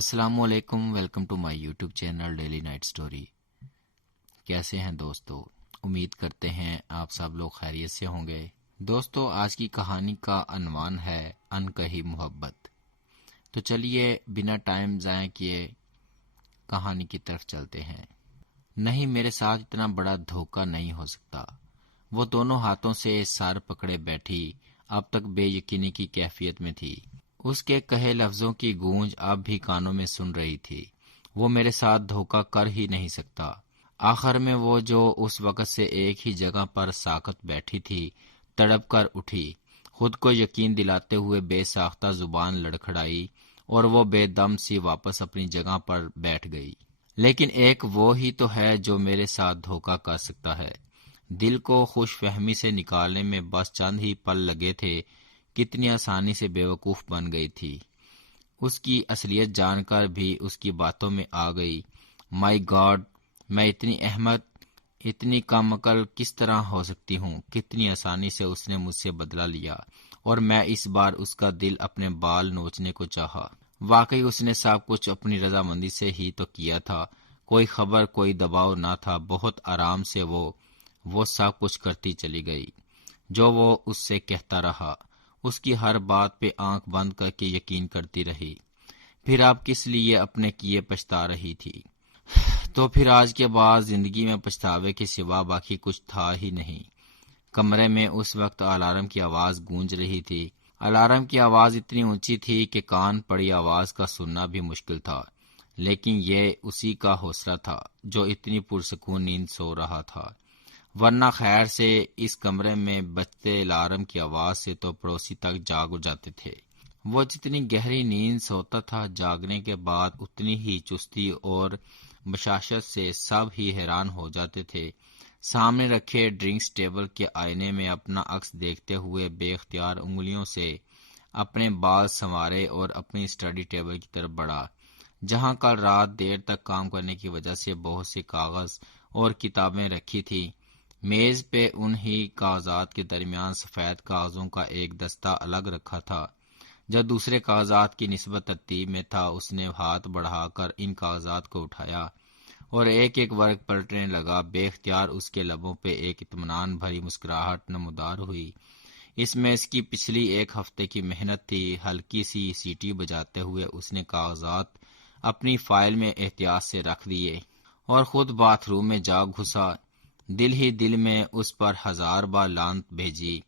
السلام علیکم، welcome to my YouTube channel daily night story. کیسے ہیں دوستو؟ امید کرتے ہیں آپ سب لوگ خیریت سے ہوں گے۔ دوستو، آج کی کہانی کا عنوان ہے انکہی محبت۔ تو چلیے بنا ٹائم ضائع کیے کہانی کی طرف چلتے ہیں۔ نہیں، میرے ساتھ اتنا بڑا دھوکہ نہیں ہو سکتا۔ وہ دونوں ہاتھوں سے سر پکڑے بیٹھی اب تک بے یقینی کی کیفیت میں تھی۔ اس کے کہے لفظوں کی گونج اب بھی کانوں میں سن رہی تھی۔ وہ میرے ساتھ دھوکہ کر ہی نہیں سکتا۔ آخر میں وہ جو اس وقت سے ایک ہی جگہ پر ساکت بیٹھی تھی، تڑپ کر اٹھی، خود کو یقین دلاتے ہوئے بے ساختہ زبان لڑکھڑائی اور وہ بے دم سی واپس اپنی جگہ پر بیٹھ گئی۔ لیکن ایک وہ ہی تو ہے جو میرے ساتھ دھوکہ کر سکتا ہے۔ دل کو خوش فہمی سے نکالنے میں بس چند ہی پل لگے تھے، کتنی آسانی سے بے وقوف بن گئی تھی۔ اس کی اصلیت جان کر بھی اس کی باتوں میں آ گئی، مائی گاڈ، میں اتنی احمق، اتنی کم عقل کس طرح ہو سکتی ہوں۔ کتنی آسانی سے اس نے مجھ سے بدلہ لیا اور میں اس بار اس کا دل اپنے بال نوچنے کو چاہا۔ واقعی اس نے سب کچھ اپنی رضامندی سے ہی تو کیا تھا، کوئی خبر، کوئی دباؤ نہ تھا۔ بہت آرام سے وہ سب کچھ کرتی چلی گئی جو وہ اس سے کہتا رہا، اس کی ہر بات پہ آنکھ بند کر کے یقین کرتی رہی۔ پھر اب کس لیے اپنے کیے پچھتا رہی تھی؟ تو پھر آج کے بعد زندگی میں پچھتاوے کے سوا باقی کچھ تھا ہی نہیں۔ کمرے میں اس وقت الارم کی آواز گونج رہی تھی۔ الارم کی آواز اتنی اونچی تھی کہ کان پڑی آواز کا سننا بھی مشکل تھا، لیکن یہ اسی کا حوصلہ تھا جو اتنی پرسکون نیند سو رہا تھا، ورنہ خیر سے اس کمرے میں بجتے الارم کی آواز سے تو پڑوسی تک جاگ جاتے تھے۔ وہ جتنی گہری نیند سوتا تھا، جاگنے کے بعد اتنی ہی چستی اور بشاشت سے سب ہی حیران ہو جاتے تھے۔ سامنے رکھے ڈرنکس ٹیبل کے آئینے میں اپنا عکس دیکھتے ہوئے بے اختیار انگلیوں سے اپنے بال سنوارے اور اپنی اسٹڈی ٹیبل کی طرف بڑھا، جہاں کل رات دیر تک کام کرنے کی وجہ سے بہت سے کاغذ اور کتابیں رکھی تھی۔ میز پہ انہی کاغذات کے درمیان سفید کاغذوں کا ایک دستہ الگ رکھا تھا جو دوسرے کاغذات کی نسبت ترتیب میں تھا۔ اس نے ہاتھ بڑھا کر ان کاغذات کو اٹھایا اور ایک ایک ورق پلٹنے لگا۔ بے اختیار اس کے لبوں پہ ایک اطمینان بھری مسکراہٹ نمودار ہوئی۔ اس میں اس کی پچھلی ایک ہفتے کی محنت تھی۔ ہلکی سی سیٹی بجاتے ہوئے اس نے کاغذات اپنی فائل میں احتیاط سے رکھ دیے اور خود باتھ روم میں جا گھسا۔ دل ہی دل میں اس پر ہزار بار لعنت بھیجی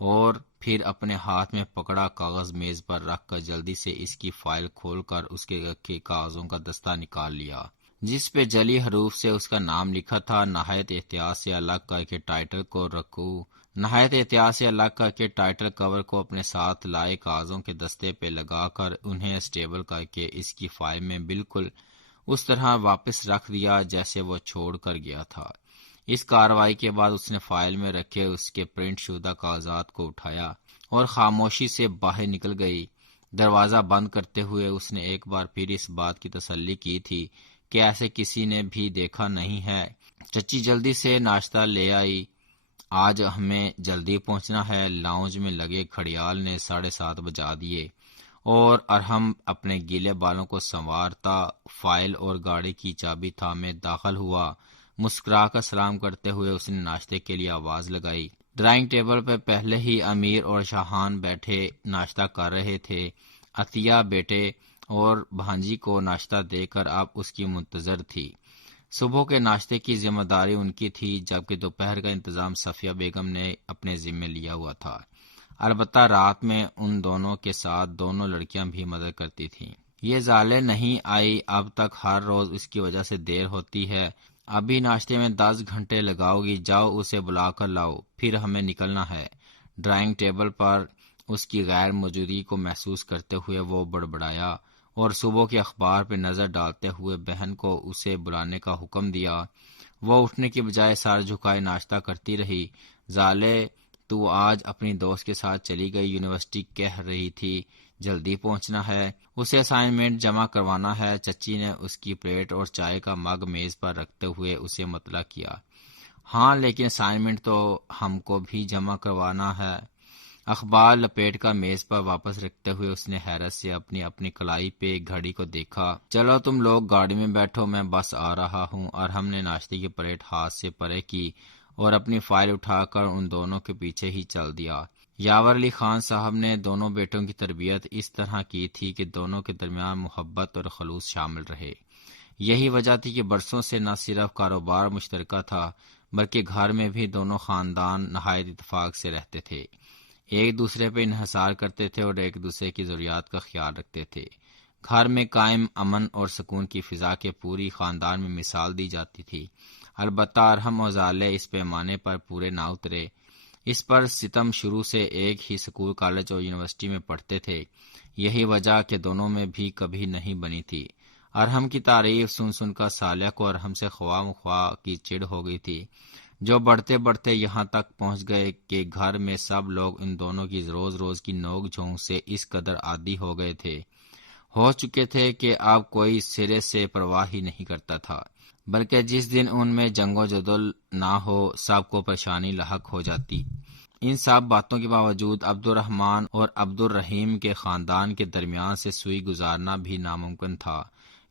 اور پھر اپنے ہاتھ میں پکڑا کاغذ میز پر رکھ کر جلدی سے اس کی فائل کھول کر اس کے رکھے کاغذوں کا دستہ نکال لیا، جس پہ جلی حروف سے اس کا نام لکھا تھا۔ نہایت احتیاط سے الگ کر کے ٹائٹل کور کو اپنے ساتھ لائے کاغذوں کے دستے پہ لگا کر انہیں اسٹیبل کر کے اس کی فائل میں بالکل اس طرح واپس رکھ دیا جیسے وہ چھوڑ کر گیا تھا۔ اس کارروائی کے بعد اس نے فائل میں رکھے اس کے پرنٹ شدہ کاغذات کو اٹھایا اور خاموشی سے باہر نکل گئی۔ دروازہ بند کرتے ہوئے اس نے ایک بار پھر اس بات کی تسلی کی تھی کہ ایسے کسی نے بھی دیکھا نہیں ہے۔ چچی جلدی سے ناشتہ لے آئی، آج ہمیں جلدی پہنچنا ہے۔ لاؤنج میں لگے گھڑیال نے 7:30 بجا دیے اور ارحم اپنے گیلے بالوں کو سنوارتا فائل اور گاڑی کی چابی تھامے داخل ہوا۔ مسکرا کر سلام کرتے ہوئے اس نے ناشتے کے لیے آواز لگائی۔ ڈرائنگ ٹیبل پر پہلے ہی امیر اور شاہان بیٹھے ناشتہ کر رہے تھے۔ عطیہ بیٹے اور بھانجی کو ناشتہ دے کر اب اس کی منتظر تھی۔ صبح کے ناشتے کی ذمہ داری ان کی تھی، جبکہ دوپہر کا انتظام صفیہ بیگم نے اپنے ذمے لیا ہوا تھا۔ البتہ رات میں ان دونوں کے ساتھ دونوں لڑکیاں بھی مدد کرتی تھیں۔ یہ ضالع نہیں آئی اب تک، ہر روز اس کی وجہ سے دیر ہوتی ہے۔ ابھی ناشتے میں 10 گھنٹے لگاؤ گی، جاؤ اسے بلا کر لاؤ، پھر ہمیں نکلنا ہے۔ ڈرائنگ ٹیبل پر اس کی غیر موجودگی کو محسوس کرتے ہوئے وہ بڑبڑایا اور صبح کے اخبار پہ نظر ڈالتے ہوئے بہن کو اسے بلانے کا حکم دیا۔ وہ اٹھنے کی بجائے سر جھکائے ناشتہ کرتی رہی۔ ضالع، تو آج اپنی دوست کے ساتھ چلی گئی، یونیورسٹی کہہ رہی تھی جلدی پہنچنا ہے، اسے اسائنمنٹ جمع کروانا ہے۔ چچی نے اس کی پلیٹ اور چائے کا مگ میز پر رکھتے ہوئے اسے مطلع کیا۔ ہاں، لیکن اسائنمنٹ تو ہم کو بھی جمع کروانا ہے۔ اخبار لپیٹ کر میز پر واپس رکھتے ہوئے اس نے حیرت سے اپنی کلائی پہ ایک گھڑی کو دیکھا۔ چلو تم لوگ گاڑی میں بیٹھو، میں بس آ رہا ہوں۔ اور ہم نے ناشتے کی پلیٹ ہاتھ سے پرے کی اور اپنی فائل اٹھا کر ان دونوں کے پیچھے ہی چل دیا۔ یاور علی خان صاحب نے دونوں بیٹوں کی تربیت اس طرح کی تھی کہ دونوں کے درمیان محبت اور خلوص شامل رہے۔ یہی وجہ تھی کہ برسوں سے نہ صرف کاروبار مشترکہ تھا بلکہ گھر میں بھی دونوں خاندان نہایت اتفاق سے رہتے تھے، ایک دوسرے پہ انحصار کرتے تھے اور ایک دوسرے کی ضروریات کا خیال رکھتے تھے۔ گھر میں قائم امن اور سکون کی فضا کے پوری خاندان میں مثال دی جاتی تھی۔ البتہ ارحم اور ظالے اس پیمانے پر پورے نہ اترے۔ اس پر ستم شروع سے ایک ہی سکول، کالج اور یونیورسٹی میں پڑھتے تھے، یہی وجہ کہ دونوں میں بھی کبھی نہیں بنی تھی۔ ارحم کی تعریف سن سن کر صالح کو ارحم سے خواہ مخواہ کی چڑ ہو گئی تھی، جو بڑھتے بڑھتے یہاں تک پہنچ گئے کہ گھر میں سب لوگ ان دونوں کی روز روز کی نوک جھونک سے اس قدر عادی ہو چکے تھے کہ اب کوئی سرے سے پرواہ ہی نہیں کرتا تھا، بلکہ جس دن ان میں جنگ و جدل نہ ہو سب کو پریشانی لاحق ہو جاتی۔ ان سب باتوں کے باوجود عبد الرحمن اور عبد الرحیم کے خاندان کے درمیان سے سوئی گزارنا بھی ناممکن تھا۔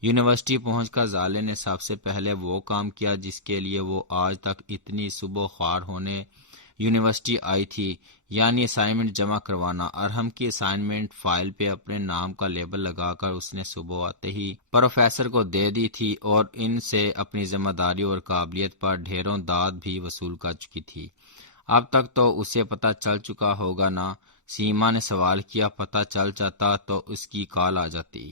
یونیورسٹی پہنچ کر ظالے نے سب سے پہلے وہ کام کیا جس کے لیے وہ آج تک اتنی صبح خوار ہونے یونیورسٹی آئی تھی، یعنی اسائنمنٹ جمع کروانا۔ ارحم کی اسائنمنٹ فائل پہ اپنے نام کا لیبل لگا کر اس نے صبح آتے ہی پروفیسر کو دے دی تھی اور ان سے اپنی ذمہ داری اور قابلیت پر ڈھیروں داد بھی وصول کر چکی تھی۔ اب تک تو اسے پتہ چل چکا ہوگا نا؟ سیما نے سوال کیا۔ پتہ چل جاتا تو اس کی کال آ جاتی۔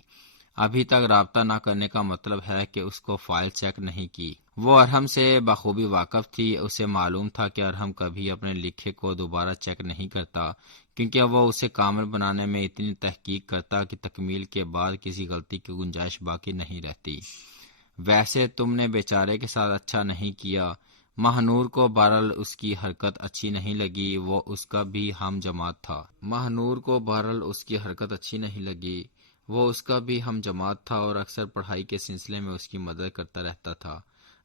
ابھی تک رابطہ نہ کرنے کا مطلب ہے کہ اس کو فائل چیک نہیں کی۔ وہ ارحم سے بخوبی واقف تھی، اسے معلوم تھا کہ ارحم کبھی اپنے لکھے کو دوبارہ چیک نہیں کرتا، کیونکہ وہ اسے کامل بنانے میں اتنی تحقیق کرتا کہ تکمیل کے بعد کسی غلطی کی گنجائش باقی نہیں رہتی۔ ویسے تم نے بیچارے کے ساتھ اچھا نہیں کیا۔ ماہنور کو بہرحال اس کی حرکت اچھی نہیں لگی، وہ اس کا بھی ہم جماعت تھا اور اکثر پڑھائی کے سلسلے میں اس کی مدد کرتا رہتا تھا۔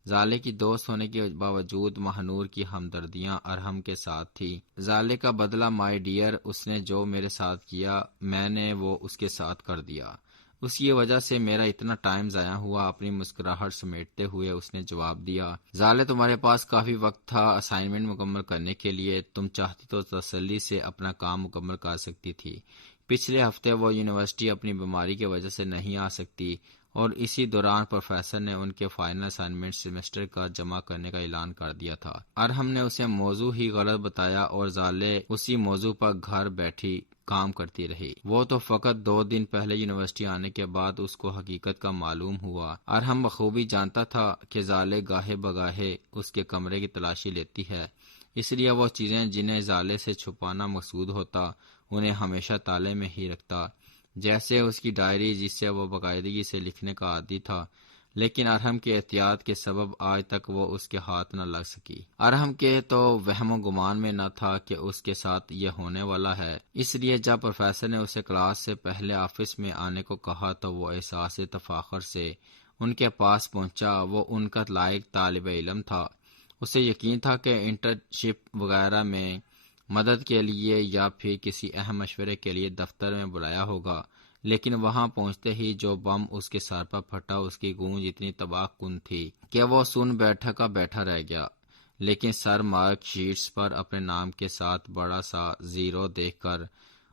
ظالے کی دوست ہونے کے باوجود ماہنور کی ہمدردیاں ارحم کے ساتھ تھی۔ ظالے کا بدلہ مائی ڈیئر، اس نے جو میرے ساتھ کیا میں نے وہ اس کے ساتھ کر دیا، اس کی وجہ سے میرا اتنا ٹائم ضائع ہوا۔ اپنی مسکراہٹ سمیٹتے ہوئے اس نے جواب دیا، ظالے تمہارے پاس کافی وقت تھا اسائنمنٹ مکمل کرنے کے لیے، تم چاہتی تو تسلی سے اپنا کام مکمل کر سکتی تھی۔ پچھلے ہفتے وہ یونیورسٹی اپنی بیماری کی وجہ سے نہیں آ سکتی اور اسی دوران پروفیسر نے ان کے فائنل اسائنمنٹ سیمسٹر کا جمع کرنے کا اعلان کر دیا تھا۔ ارحم نے اسے موضوع ہی غلط بتایا اور ظالے اسی موضوع پر گھر بیٹھی کام کرتی رہی۔ وہ تو فقط 2 دن پہلے یونیورسٹی آنے کے بعد اس کو حقیقت کا معلوم ہوا۔ ارحم بخوبی جانتا تھا کہ ظالے گاہے بگاہے اس کے کمرے کی تلاشی لیتی ہے، اس لیے وہ چیزیں جنہیں ظالے سے چھپانا مقصود ہوتا انہیں ہمیشہ تالے میں ہی رکھتا، جیسے اس کی ڈائری جس سے وہ باقاعدگی سے لکھنے کا عادی تھا، لیکن ارحم کے احتیاط کے سبب آج تک وہ اس کے ہاتھ نہ لگ سکی۔ ارحم کے تو وہم و گمان میں نہ تھا کہ اس کے ساتھ یہ ہونے والا ہے، اس لیے جب پروفیسر نے اسے کلاس سے پہلے آفس میں آنے کو کہا تو وہ احساس تفاخر سے ان کے پاس پہنچا۔ وہ ان کا لائق طالب علم تھا، اسے یقین تھا کہ انٹرنشپ وغیرہ میں مدد کے لیے یا پھر کسی اہم مشورے کے لیے دفتر میں بلایا ہوگا، لیکن وہاں پہنچتے ہی جو بم اس کے سر پر پھٹا اس کی گونج اتنی تباہ کن تھی کہ وہ سن بیٹھا رہ گیا۔ لیکن سر مارک شیٹس پر اپنے نام کے ساتھ بڑا سا 0 دیکھ کر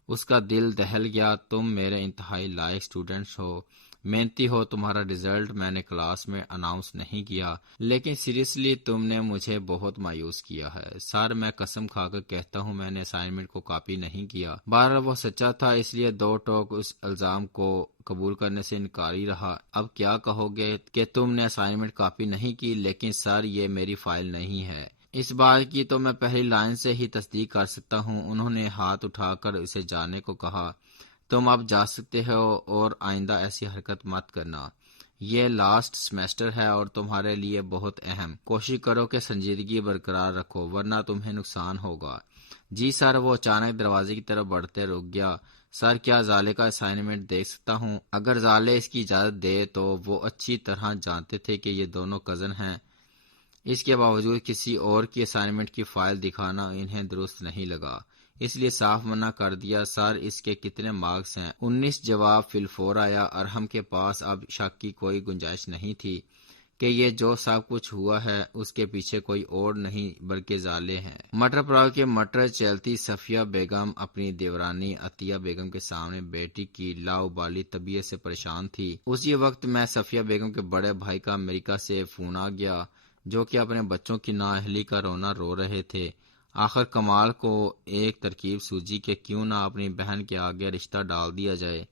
اس کا دل دہل گیا۔ تم میرے انتہائی لائق اسٹوڈنٹ ہو، محنتی ہو، تمہارا رزلٹ میں نے کلاس میں اناؤنس نہیں کیا، لیکن سیریسلی تم نے مجھے بہت مایوس کیا ہے۔ سر میں قسم کھا کر کہتا ہوں میں نے اسائنمنٹ کو کاپی نہیں کیا۔ بہرحال وہ سچا تھا، اس لیے 2 ٹوک اس الزام کو قبول کرنے سے انکاری رہا۔ اب کیا کہو گے کہ تم نے اسائنمنٹ کاپی نہیں کی؟ لیکن سر یہ میری فائل نہیں ہے، اس بات کی تو میں پہلی لائن سے ہی تصدیق کر سکتا ہوں۔ انہوں نے ہاتھ اٹھا کر اسے جانے کو کہا۔ تم اب جا سکتے ہو اور آئندہ ایسی حرکت مت کرنا، یہ لاسٹ سیمسٹر ہے اور تمہارے لیے بہت اہم، کوشش کرو کہ سنجیدگی برقرار رکھو ورنہ تمہیں نقصان ہوگا۔ جی سر۔ وہ اچانک دروازے کی طرف بڑھتے رک گیا۔ سر کیا ظالے کا اسائنمنٹ دیکھ سکتا ہوں؟ اگر ظالے اس کی اجازت دے تو وہ اچھی طرح جانتے تھے کہ یہ دونوں کزن ہیں، اس کے باوجود کسی اور کی اسائنمنٹ کی فائل دکھانا انہیں درست نہیں لگا۔ اس لیے صاف منع کر دیا، سر اس کے کتنے مارکس ہیں؟ 19 جواب فی الفور آیا۔ ارحم کے پاس اب شک کی کوئی گنجائش نہیں تھی کہ یہ جو سب کچھ ہوا ہے اس کے پیچھے کوئی اور نہیں بلکہ زالے ہیں۔ مٹر پڑاؤ کے مٹر چلتی صفیہ بیگم اپنی دیورانی عطیہ بیگم کے سامنے بیٹی کی لاؤبالی طبیعت سے پریشان تھی۔ اسی وقت میں صفیہ بیگم کے بڑے بھائی کا امریکہ سے فون آ گیا، جو کہ اپنے بچوں کی نااہلی کا رونا رو رہے تھے۔ آخر کمال کو ایک ترکیب سوجی کہ کیوں نہ اپنی بہن کے آگے رشتہ ڈال دیا جائے۔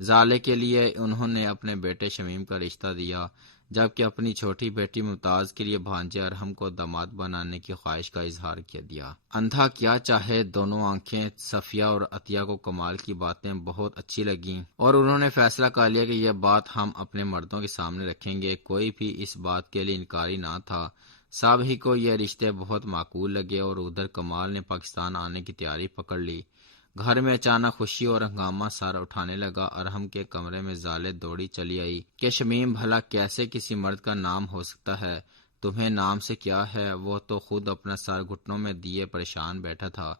زالے کے لیے انہوں نے اپنے بیٹے شمیم کا رشتہ دیا، جبکہ اپنی چھوٹی بیٹی ممتاز کے لیے بھانجے ارحم کو داماد بنانے کی خواہش کا اظہار کیا دیا۔ اندھا کیا چاہے، دونوں آنکھیں صفیہ اور عطیہ کو کمال کی باتیں بہت اچھی لگیں اور انہوں نے فیصلہ کر لیا کہ یہ بات ہم اپنے مردوں کے سامنے رکھیں گے۔ کوئی بھی اس بات کے لیے انکاری نہ تھا، سب ہی کو یہ رشتے بہت معقول لگے اور ادھر کمال نے پاکستان آنے کی تیاری پکڑ لی۔ گھر میں اچانک خوشی اور ہنگامہ سر اٹھانے لگا۔ ارحم کے کمرے میں زالے دوڑی چلی آئی کہ شمیم بھلا کیسے کسی مرد کا نام ہو سکتا ہے؟ تمہیں نام سے کیا ہے؟ وہ تو خود اپنا سر گھٹنوں میں دیے پریشان بیٹھا تھا،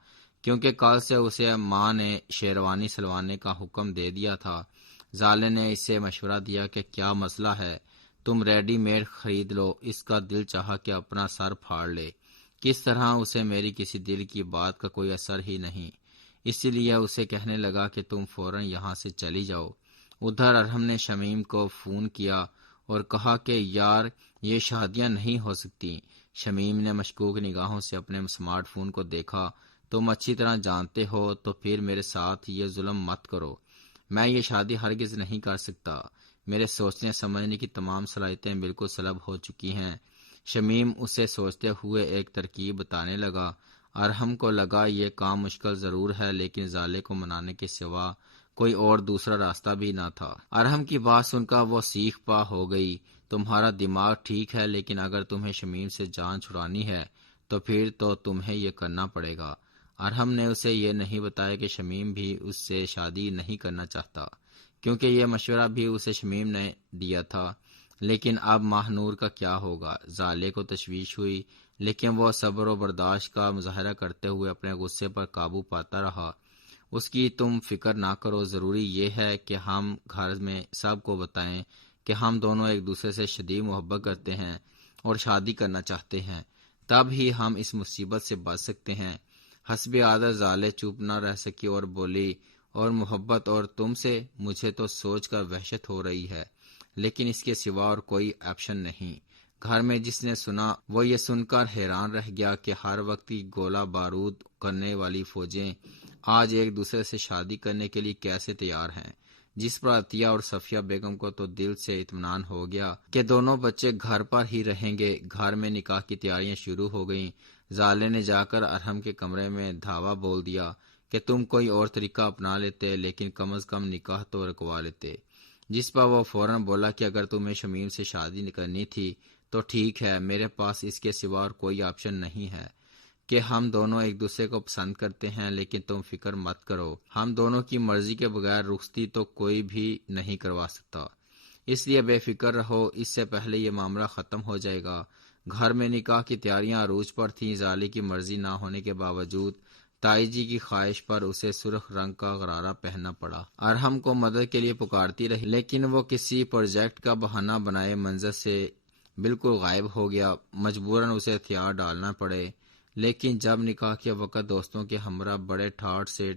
کیونکہ کل سے اسے ماں نے شیروانی سلوانے کا حکم دے دیا تھا۔ زالے نے اسے مشورہ دیا کہ کیا مسئلہ ہے، تم ریڈی میڈ خرید لو، اس کا دل چاہا کہ اپنا سر پھاڑ لے۔ کس طرح اسے میری کسی دل کی بات کا کوئی اثر ہی نہیں، اسی لیے اسے کہنے لگا کہ تم فوراً یہاں سے چلی جاؤ۔ ادھر ارحم نے شمیم کو فون کیا اور کہا کہ یار یہ شادیاں نہیں ہو سکتی۔ شمیم نے مشکوک نگاہوں سے اپنے اسمارٹ فون کو دیکھا۔ تم اچھی طرح جانتے ہو تو پھر میرے ساتھ یہ ظلم مت کرو، میں یہ شادی ہرگز نہیں کر سکتا، میرے سوچنے سمجھنے کی تمام صلاحیتیں بالکل سلب ہو چکی ہیں۔ شمیم اسے سوچتے ہوئے ایک ترکیب بتانے لگا۔ ارحم کو لگا یہ کام مشکل ضرور ہے، لیکن زالے کو منانے کے سوا کوئی اور دوسرا راستہ بھی نہ تھا۔ ارحم کی بات سن کر وہ سیخ پا ہو گئی۔ تمہارا دماغ ٹھیک ہے، لیکن اگر تمہیں شمیم سے جان چھڑانی ہے تو پھر تو تمہیں یہ کرنا پڑے گا۔ ارحم نے اسے یہ نہیں بتایا کہ شمیم بھی اس سے شادی نہیں کرنا چاہتا، کیونکہ یہ مشورہ بھی اسے شمیم نے دیا تھا۔ لیکن اب ماہ نور کا کیا ہوگا؟ زالے کو تشویش ہوئی، لیکن وہ صبر و برداشت کا مظاہرہ کرتے ہوئے اپنے غصے پر قابو پاتا رہا۔ اس کی تم فکر نہ کرو، ضروری یہ ہے کہ ہم گھر میں سب کو بتائیں کہ ہم دونوں ایک دوسرے سے شدید محبت کرتے ہیں اور شادی کرنا چاہتے ہیں، تب ہی ہم اس مصیبت سے بچ سکتے ہیں۔ حسب عادت زالے چپ نہ رہ سکی اور بولی، اور محبت اور تم سے مجھے تو سوچ کر وحشت ہو رہی ہے، لیکن اس کے سوا اور کوئی آپشن نہیں۔ گھر میں جس نے سنا وہ یہ سن کر حیران رہ گیا کہ ہر وقت کی گولہ بارود کرنے والی فوجیں آج ایک دوسرے سے شادی کرنے کے لیے کیسے تیار ہیں، جس پر عطیہ اور صفیہ بیگم کو تو دل سے اطمینان ہو گیا کہ دونوں بچے گھر پر ہی رہیں گے۔ گھر میں نکاح کی تیاریاں شروع ہو گئیں۔ زالے نے جا کر ارحم کے کمرے میں دھاوا بول دیا کہ تم کوئی اور طریقہ اپنا لیتے، لیکن کم از کم نکاح تو رکوا لیتے، جس پر وہ فوراً بولا کہ اگر تمہیں شمیم سے شادی کرنی تھی تو ٹھیک ہے، میرے پاس اس کے سوا اور کوئی آپشن نہیں ہے کہ ہم دونوں ایک دوسرے کو پسند کرتے ہیں، لیکن تم فکر مت کرو، ہم دونوں کی مرضی کے بغیر رخصتی تو کوئی بھی نہیں کروا سکتا، اس لیے بے فکر رہو، اس سے پہلے یہ معاملہ ختم ہو جائے گا۔ گھر میں نکاح کی تیاریاں عروج پر تھیں۔ زالے کی مرضی نہ ہونے کے باوجود تائی جی کی خواہش پر اسے سرخ رنگ کا غرارہ پہننا پڑا۔ ارحم کو مدد کے لیے پکارتی رہی، لیکن وہ کسی پروجیکٹ کا بہانہ بنائے منظر سے بالکل غائب ہو گیا۔ مجبوراً اسے ہتھیار ڈالنا پڑے، لیکن جب نکاح کے وقت دوستوں کے ہمراہ بڑے ٹھاٹ سے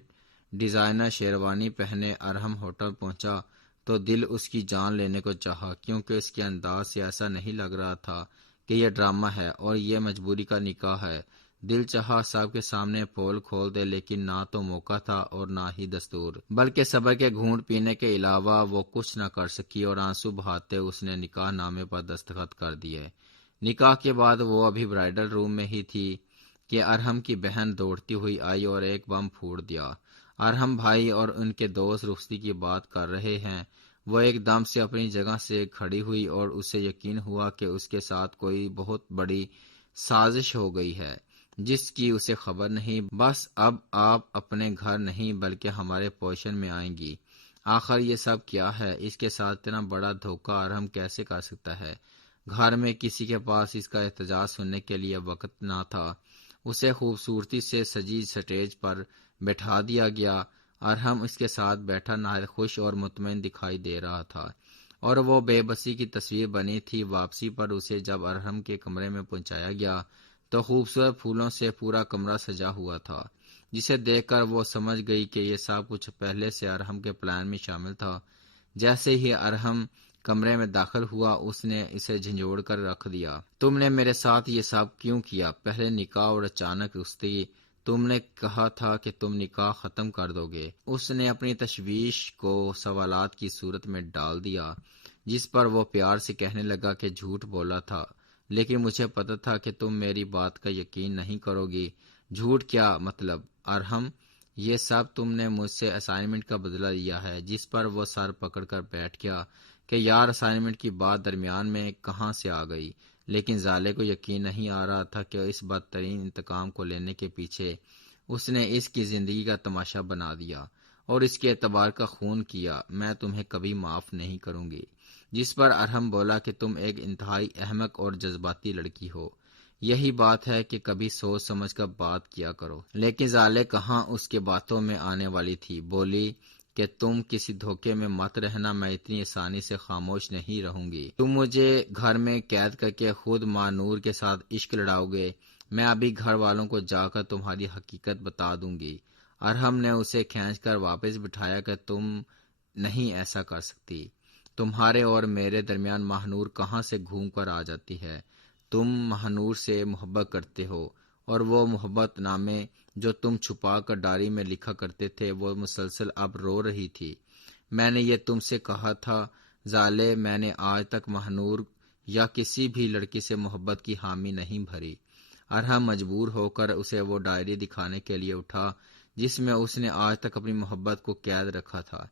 ڈیزائنر شیروانی پہنے ارحم ہوٹل پہنچا تو دل اس کی جان لینے کو چاہا، کیونکہ اس کے انداز سے ایسا نہیں لگ رہا تھا کہ یہ ڈرامہ ہے اور یہ مجبوری کا نکاح ہے۔ دل چاہا سب کے سامنے پول کھول دے، لیکن نہ تو موقع تھا اور نہ ہی دستور، بلکہ صبر کے گھونٹ پینے کے علاوہ وہ کچھ نہ کر سکی، اور آنسو بہاتے اس نے نکاح نامے پر دستخط کر دیے۔ نکاح کے بعد وہ ابھی برائڈل روم میں ہی تھی کہ ارحم کی بہن دوڑتی ہوئی آئی اور ایک بم پھوڑ دیا۔ ارحم بھائی اور ان کے دوست رخصتی کی بات کر رہے ہیں۔ وہ ایک دم سے اپنی جگہ سے کھڑی ہوئی اور اسے یقین ہوا کہ اس کے ساتھ کوئی بہت بڑی سازش ہو گئی ہے جس کی اسے خبر نہیں۔ بس اب آپ اپنے گھر نہیں بلکہ ہمارے پوزیشن میں آئیں گی۔ آخر یہ سب کیا ہے؟ اس کے ساتھ اتنا بڑا دھوکہ ارحم کیسے کر سکتا ہے؟ گھر میں کسی کے پاس اس کا احتجاج سننے کے لیے وقت نہ تھا۔ اسے خوبصورتی سے سجی سٹیج پر بٹھا دیا گیا۔ ارحم اس کے ساتھ بیٹھا نہایت خوش اور مطمئن دکھائی دے رہا تھا، اور وہ بے بسی کی تصویر بنی تھی۔ واپسی پر اسے جب ارحم کے کمرے میں پہنچایا گیا تو خوبصورت پھولوں سے پورا کمرہ سجا ہوا تھا، جسے دیکھ کر وہ سمجھ گئی کہ یہ سب کچھ پہلے سے ارحم کے پلان میں شامل تھا۔ جیسے ہی ارحم کمرے میں داخل ہوا، اس نے اسے جھنجھوڑ کر رکھ دیا۔ تم نے میرے ساتھ یہ سب کیوں کیا؟ پہلے نکاح اور اچانک رخصتی۔ تم نے کہا تھا کہ تم نکاح ختم کر دو گے۔ اس نے اپنی تشویش کو سوالات کی صورت میں ڈال دیا، جس پر وہ پیار سے کہنے لگا کہ جھوٹ بولا تھا، لیکن مجھے پتا تھا کہ تم میری بات کا یقین نہیں کرو گی۔ جھوٹ کیا مطلب؟ ارحم، یہ سب تم نے مجھ سے اسائنمنٹ کا بدلہ لیا ہے۔ جس پر وہ سر پکڑ کر بیٹھ گیا کہ یار اسائنمنٹ کی بات درمیان میں کہاں سے آ گئی، لیکن زالے کو یقین نہیں آ رہا تھا کہ اس بدترین انتقام کو لینے کے پیچھے اس نے اس کی زندگی کا تماشا بنا دیا اور اس کے اعتبار کا خون کیا۔ میں تمہیں کبھی معاف نہیں کروں گی۔ جس پر ارحم بولا کہ تم ایک انتہائی احمق اور جذباتی لڑکی ہو۔ یہی بات ہے کہ کبھی سوچ سمجھ کر بات کیا کرو۔ لیکن زالے کہاں اس کے باتوں میں آنے والی تھی۔ بولی کہ تم کسی دھوکے میں مت رہنا، میں اتنی آسانی سے خاموش نہیں رہوں گی۔ تم مجھے گھر میں قید کر کے خود ماں نور کے ساتھ عشق لڑاؤ گے۔ میں ابھی گھر والوں کو جا کر تمہاری حقیقت بتا دوں گی۔ ارحم نے اسے کھینچ کر واپس بٹھایا کہ تم نہیں ایسا کر سکتی۔ تمہارے اور میرے درمیان ماہ نور کہاں سے گھوم کر آ جاتی ہے؟ تم ماہ نور سے محبت کرتے ہو، اور وہ محبت نامے جو تم چھپا کر ڈائری میں لکھا کرتے تھے وہ مسلسل اب رو رہی تھی۔ میں نے یہ تم سے کہا تھا زالے، میں نے آج تک ماہ نور یا کسی بھی لڑکی سے محبت کی حامی نہیں بھری۔ ارحم مجبور ہو کر اسے وہ ڈائری دکھانے کے لیے اٹھا جس میں اس نے آج تک اپنی محبت کو قید رکھا تھا،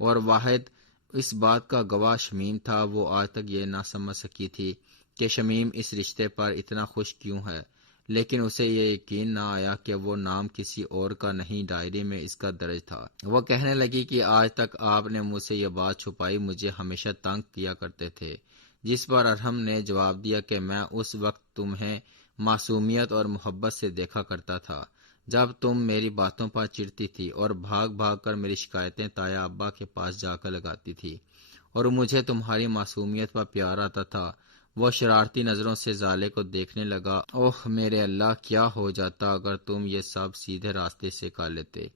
اور واحد اس بات کا گواہ شمیم تھا۔ وہ آج تک یہ نہ سمجھ سکی تھی کہ شمیم اس رشتے پر اتنا خوش کیوں ہے، لیکن اسے یہ یقین نہ آیا کہ وہ نام کسی اور کا نہیں، ڈائری میں اس کا درج تھا۔ وہ کہنے لگی کہ آج تک آپ نے مجھ سے یہ بات چھپائی، مجھے ہمیشہ تنگ کیا کرتے تھے۔ جس پر ارحم نے جواب دیا کہ میں اس وقت تمہیں معصومیت اور محبت سے دیکھا کرتا تھا، جب تم میری باتوں پر چڑھتی تھی اور بھاگ بھاگ کر میری شکایتیں تایا ابا کے پاس جا کر لگاتی تھی، اور مجھے تمہاری معصومیت پر پیار آتا تھا۔ وہ شرارتی نظروں سے زالے کو دیکھنے لگا۔ اوہ میرے اللہ، کیا ہو جاتا اگر تم یہ سب سیدھے راستے سے کر لیتے؟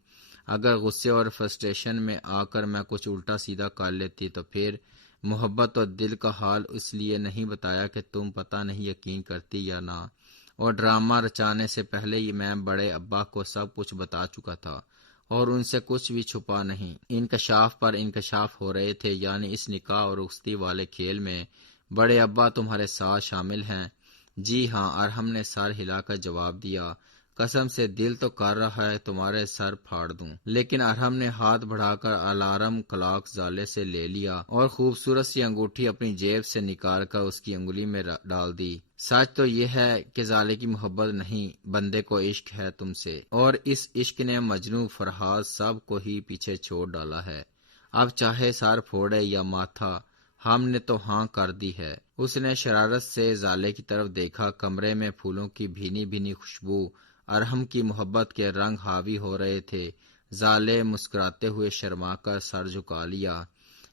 اگر غصے اور فرسٹریشن میں آ کر میں کچھ الٹا سیدھا کر لیتی تو پھر؟ محبت اور دل کا حال اس لیے نہیں بتایا کہ تم پتہ نہیں یقین کرتی یا نہ، اور ڈرامہ رچانے سے پہلے ہی میں بڑے ابا کو سب کچھ بتا چکا تھا اور ان سے کچھ بھی چھپا نہیں۔ انکشاف پر انکشاف ہو رہے تھے، یعنی اس نکاح اور رخصتی والے کھیل میں بڑے ابا تمہارے ساتھ شامل ہیں؟ جی ہاں، ارحم نے سر ہلا کر جواب دیا۔ قسم سے دل تو کر رہا ہے تمہارے سر پھاڑ دوں، لیکن ارحم نے ہاتھ بڑھا کر الارم کلاک زالے سے لے لیا اور خوبصورت سی انگوٹھی اپنی جیب سے نکال کر اس کی انگلی میں ڈال دی۔ سچ تو یہ ہے کہ زالے کی محبت نہیں، بندے کو عشق ہے تم سے، اور اس عشق نے مجنوں فرحاد سب کو ہی پیچھے چھوڑ ڈالا ہے۔ اب چاہے سر پھوڑے یا ماتھا، ہم نے تو ہاں کر دی ہے۔ اس نے شرارت سے زالے کی طرف دیکھا۔ کمرے میں پھولوں کی بھینی بھینی خوشبو ارحم کی محبت کے رنگ حاوی ہو رہے تھے۔ زالے مسکراتے ہوئے شرما کر سر جھکا لیا۔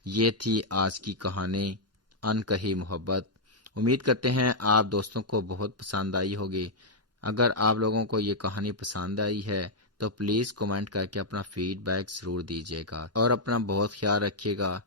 یہ تھی آج کی کہانی، انکہی محبت۔ امید کرتے ہیں آپ دوستوں کو بہت پسند آئی ہوگی۔ اگر آپ لوگوں کو یہ کہانی پسند آئی ہے تو پلیز کمنٹ کر کے اپنا فیڈ بیک ضرور دیجیے گا، اور اپنا بہت خیال رکھیے گا۔